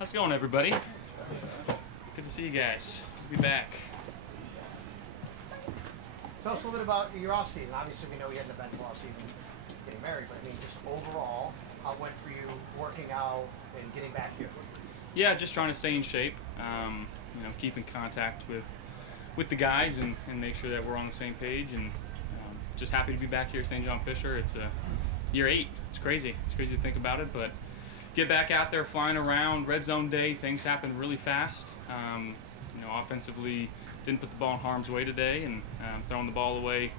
How's it going, everybody? Good to see you guys. Good to be back. Tell us a little bit about your off season. Obviously, we know you had an eventful off season getting married, but I mean, just overall, how it went for you working out and getting back here? Yeah, just trying to stay in shape. Keep in contact with the guys and make sure that we're on the same page. And just happy to be back here at St. John Fisher. It's year 8. It's crazy. It's crazy to think about it, but get back out there, flying around. Red zone day, things happen really fast. Offensively, didn't put the ball in harm's way today, and throwing the ball away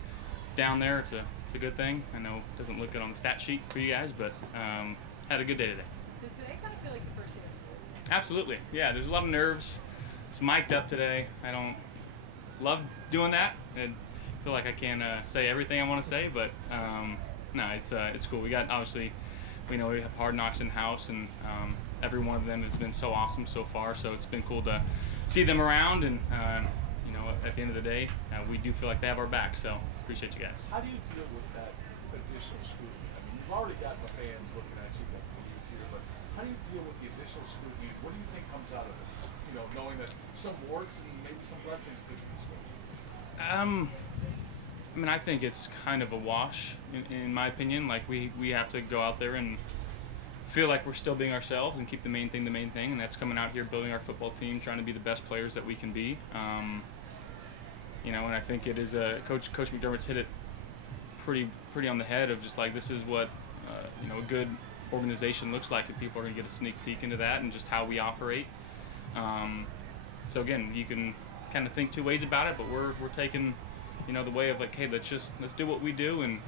down there, it's a good thing. I know it doesn't look good on the stat sheet for you guys, but had a good day today. Does today kind of feel like the first day of school? Absolutely. Yeah, there's a lot of nerves. It's mic'd up today. I don't love doing that. I feel like I can't say everything I want to say, but no, it's cool. We obviously we have Hard Knocks in-house, and every one of them has been so awesome so far, so it's been cool to see them around, and at the end of the day, we do feel like they have our back, so appreciate you guys. How do you deal with that additional scrutiny? I mean, you've already got the fans looking at you here, but how do you deal with the additional scrutiny? What do you think comes out of it? Knowing that some warts and maybe some blessings could be spoken. I think it's kind of a wash, in my opinion. Like, we have to go out there and feel like we're still being ourselves and keep the main thing, and that's coming out here, building our football team, trying to be the best players that we can be. And I think it is Coach McDermott's hit it pretty on the head of just like, this is what a good organization looks like, and people are going to get a sneak peek into that and just how we operate. So again, you can kind of think two ways about it, but we're taking the way of like, hey, let's do what we do, and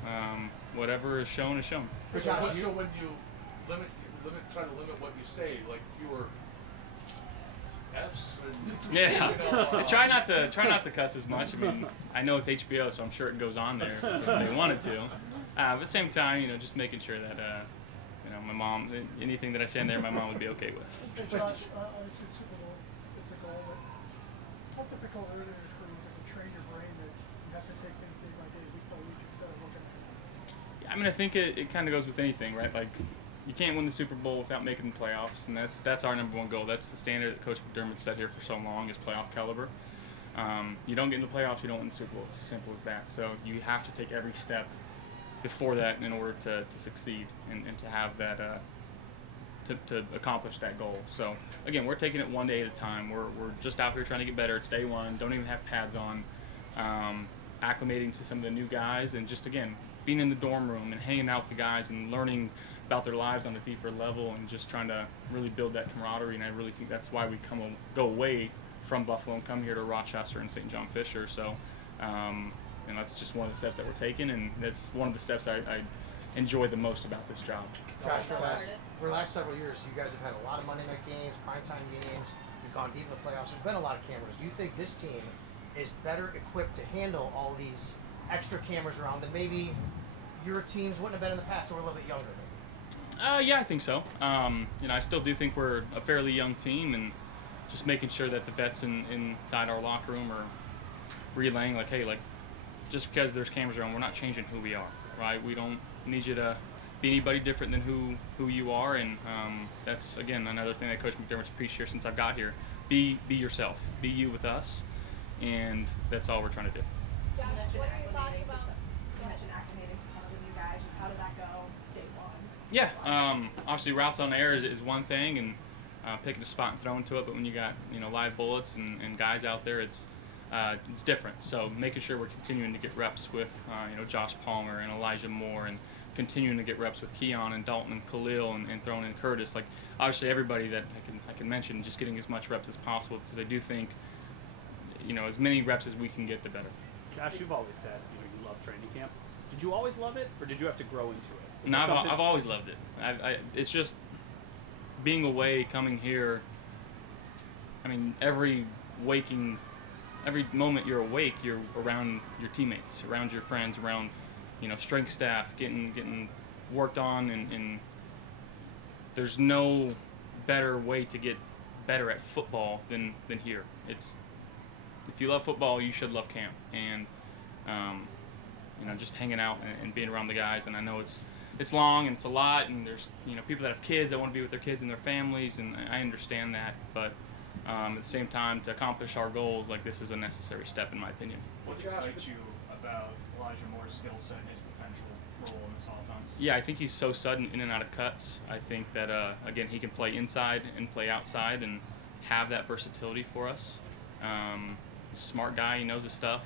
whatever is shown is shown. So when you try to limit what you say, like fewer F's. And, yeah, I try not to cuss as much. I mean, I know it's HBO, so I'm sure it goes on there if they wanted to. But at the same time, just making sure that my mom, anything that I say in there, my mom would be okay with. Hey Josh, obviously Super Bowl is the goal, but how difficult earlier in your career was it to train your brain that you have to take things day by day, week by week, instead of looking at it? I think it kind of goes with anything, right? Like, you can't win the Super Bowl without making the playoffs, and that's our number one goal. That's the standard that Coach McDermott set here for so long, is playoff caliber. You don't get in the playoffs, you don't win the Super Bowl. It's as simple as that. So you have to take every step before that in order to succeed and to have that to accomplish that goal. So again, we're taking it one day at a time. We're just out here trying to get better. It's day one. Don't even have pads on. Acclimating to some of the new guys, and just again being in the dorm room and hanging out with the guys and learning about their lives on a deeper level, and just trying to really build that camaraderie. And I really think that's why we go away from Buffalo and come here to Rochester and St. John Fisher. So and that's just one of the steps that we're taking, and that's one of the steps I enjoy the most about this job. Josh, for the last several years, you guys have had a lot of Monday night games, primetime games. You've gone deep in the playoffs. There's been a lot of cameras. Do you think this team is better equipped to handle all these extra cameras around than maybe your teams wouldn't have been in the past, or were a little bit younger? Yeah, I think so. I still do think we're a fairly young team, and just making sure that the vets inside our locker room are relaying, like, hey, like, just because there's cameras around, we're not changing who we are, right? We don't need you to be anybody different than who you are, and that's, again, another thing that Coach McDermott's preached here since I've got here. Be yourself. Be you with us, and that's all we're trying to do. Josh, what are your thoughts about, you mentioned acclimating to some of the new guys, just how did that go day one? Yeah, obviously routes on air is one thing, and picking a spot and throwing to it, but when you got live bullets and guys out there, it's different. So making sure we're continuing to get reps with Josh Palmer and Elijah Moore, and continuing to get reps with Keon and Dalton and Khalil, and throwing in Curtis. Like, obviously everybody that I can mention, just getting as much reps as possible, because I do think as many reps as we can get, the better. Josh, you've always said you love training camp. Did you always love it, or did you have to grow into it? No, I've always loved it. It's just being away, coming here. I mean, every moment you're awake, you're around your teammates, around your friends, around strength staff, getting worked on, and there's no better way to get better at football than here. If you love football, you should love camp, and just hanging out and being around the guys. And I know it's it's long and it's a lot, and there's people that have kids that want to be with their kids and their families, and I understand that, but at the same time, to accomplish our goals, like, this is a necessary step in my opinion. What excites you about Elijah Moore's skill set and his potential role in this offense? Yeah, I think he's so sudden in and out of cuts. I think that again, he can play inside and play outside and have that versatility for us. He's a smart guy. He knows his stuff,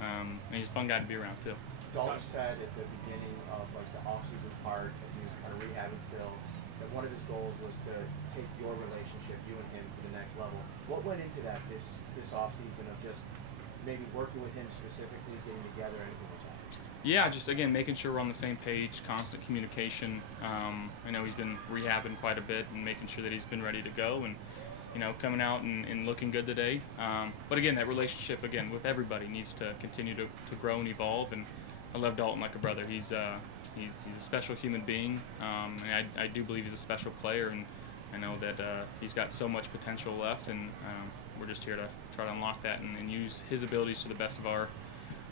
and he's a fun guy to be around too. Dalton said at the beginning of like the off-season part, as he was kind of rehabbing still, that one of his goals was to take your relationship, you and him, to the next level. What went into that this off-season of just maybe working with him specifically, getting together, anything like that? Yeah, just again making sure we're on the same page, constant communication. I know he's been rehabbing quite a bit and making sure that he's been ready to go and coming out and looking good today. But again, that relationship again with everybody needs to continue to grow and evolve. And I love Dalton like a brother. He's a special human being, and I do believe he's a special player. And I know that he's got so much potential left, and we're just here to try to unlock that and use his abilities to the best of our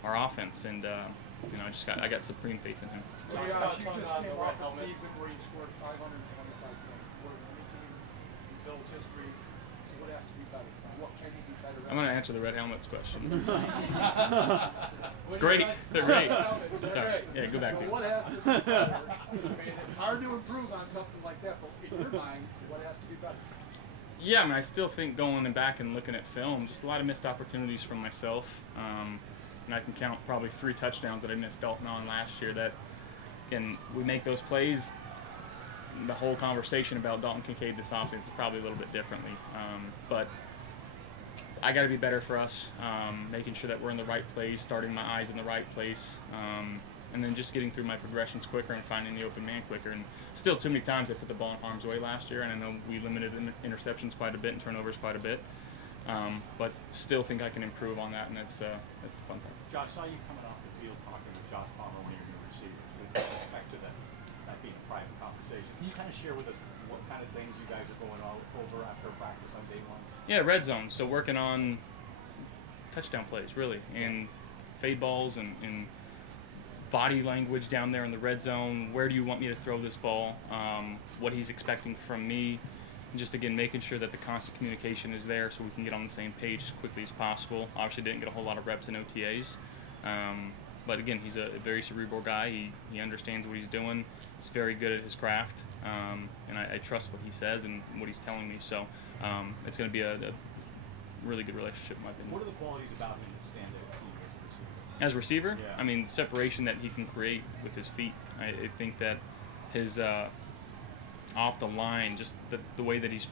offense. And I got supreme faith in him. Josh, you just came off a season where you scored 525 points for any team in Bill's history. So what has to be better? What can you do better? I'm going to answer the red helmets question. Great. They're great. Sorry. Yeah, go back So to what it. has to be better? I mean, it's hard to improve on something like that, but in your mind, what has to be better? Yeah, I mean, I still think going back and looking at film, just a lot of missed opportunities from myself. And I can count probably 3 touchdowns that I missed Dalton on last year that, again, we make those plays. The whole conversation about Dalton Kincaid this offseason is probably a little bit differently. But I got to be better for us, making sure that we're in the right place, starting my eyes in the right place, and then just getting through my progressions quicker and finding the open man quicker. And still too many times I put the ball in harm's way last year, and I know we limited interceptions quite a bit and turnovers quite a bit. But still think I can improve on that, and that's the fun thing. Josh, saw you coming off the field talking with Josh Palmer, one of your new receivers, with respect to that being a private conversation. Can you kind of share with us what kind of things you guys are going over after practice on day one? Yeah, red zone. So working on touchdown plays, really, and fade balls and body language down there in the red zone. Where do you want me to throw this ball? What he's expecting from me. Just again making sure that the constant communication is there so we can get on the same page as quickly as possible. Obviously didn't get a whole lot of reps in OTAs, but again he's a very cerebral guy. He understands what he's doing. He's very good at his craft, and I trust what he says and what he's telling me. So it's going to be a really good relationship in my opinion. What are the qualities about him that stand out to you As a receiver? Yeah. I mean, the separation that he can create with his feet. I think that his off the line, just the way that he's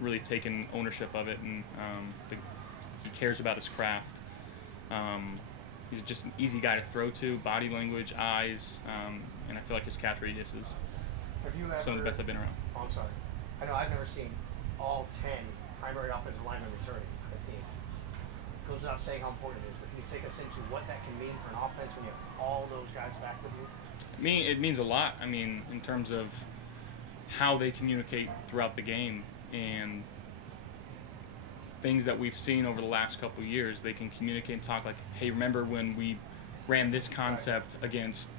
really taken ownership of it, and he cares about his craft. He's just an easy guy to throw to, body language, eyes, and I feel like his catch radius is Have you ever, some of the best I've been around. Oh, I'm sorry. I know I've never seen all 10 primary offensive linemen returning on a team. It goes without saying how important it is, but can you take us into what that can mean for an offense when you have all those guys back with you? It means a lot. I mean, in terms of how they communicate throughout the game and things that we've seen over the last couple of years. They can communicate and talk like, hey, remember when we ran this concept against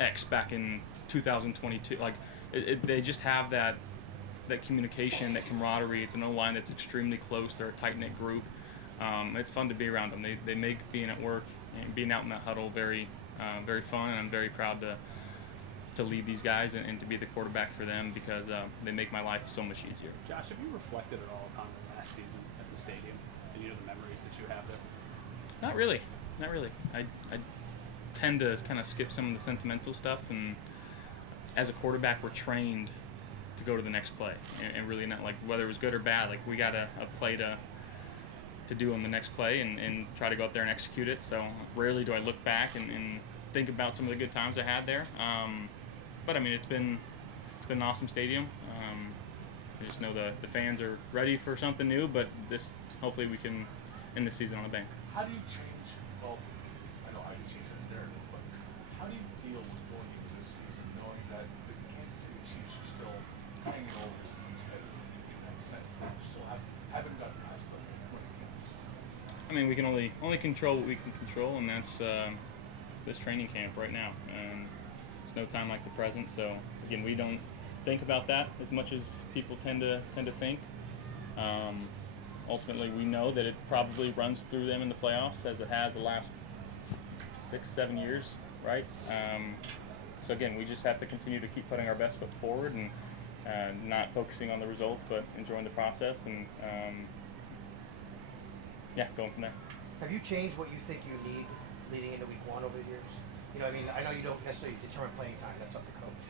X back in 2022? Like, they just have that communication, that camaraderie. It's an O-line that's extremely close. They're a tight-knit group. It's fun to be around them. They make being at work and being out in that huddle very fun, and I'm very proud to lead these guys and to be the quarterback for them because they make my life so much easier. Josh, have you reflected at all upon the last season at the stadium and the memories that you have there? Not really. I tend to kind of skip some of the sentimental stuff, and as a quarterback, we're trained to go to the next play and really not like whether it was good or bad. Like we got a play to do on the next play and try to go up there and execute it. So rarely do I look back and think about some of the good times I had there. But I mean, it's been an awesome stadium. I just know the fans are ready for something new, but hopefully we can end the season on a bang. How do you change? Well, I know how you change the narrative, but how do you deal with going into this season knowing that the Kansas City Chiefs are still hanging over this team's head in that sense? They still haven't gotten past them when it counts. I mean, we can only control what we can control, and that's this training camp right now. no time like the present. So again, we don't think about that as much as people tend to think. Ultimately, we know that it probably runs through them in the playoffs as it has the last 6-7 years, right? So again, we just have to continue to keep putting our best foot forward and not focusing on the results, but enjoying the process and yeah, going from there. Have you changed what you think you need leading into week 1 over the years? You know, I mean, I know you don't necessarily determine playing time; that's up to coach.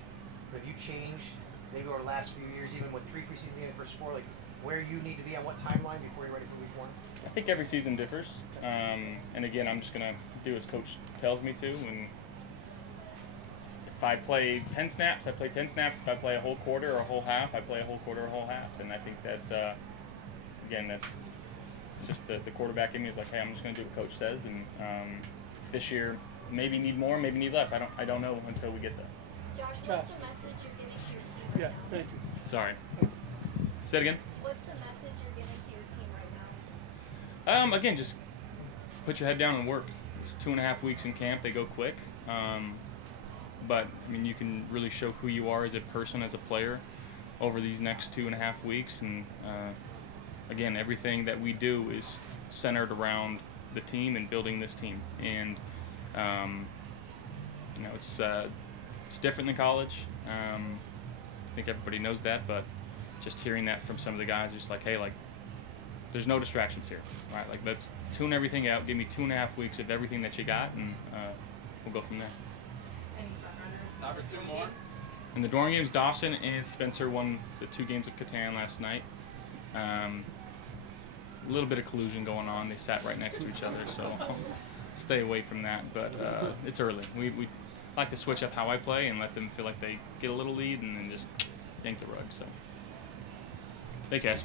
But have you changed maybe over the last few years, even with 3 preseason games for sport, like where you need to be on what timeline before you're ready for week 1? I think every season differs, and again, I'm just gonna do as coach tells me to. And if I play 10 snaps, I play 10 snaps. If I play a whole quarter or a whole half, I play a whole quarter or a whole half. And I think that's again, that's just the quarterback in me is like, hey, I'm just gonna do what coach says. And this year, maybe need more, maybe need less. I don't know until we get there. Josh, what's the message you're giving to your team right now? Thank you. Sorry. Say it again. What's the message you're giving to your team right now? Again, just put your head down and work. It's 2.5 weeks in camp. They go quick. But, I mean, you can really show who you are as a person, as a player, over these next 2.5 weeks. And, again, everything that we do is centered around the team and building this team. And, you know, it's different than college. I think everybody knows that, but just hearing that from some of the guys, just like, hey, like, there's no distractions here, right? Like, let's tune everything out. Give me 2.5 weeks of everything that you got, and we'll go from there. Any front runners? Time for 2 more. In the dorm games, Dawson and Spencer won the 2 games of Catan last night. A little bit of collusion going on. They sat right next to each other, so stay away from that. But it's early. We like to switch up how I play and let them feel like they get a little lead and then just yank the rug. So, thank you guys.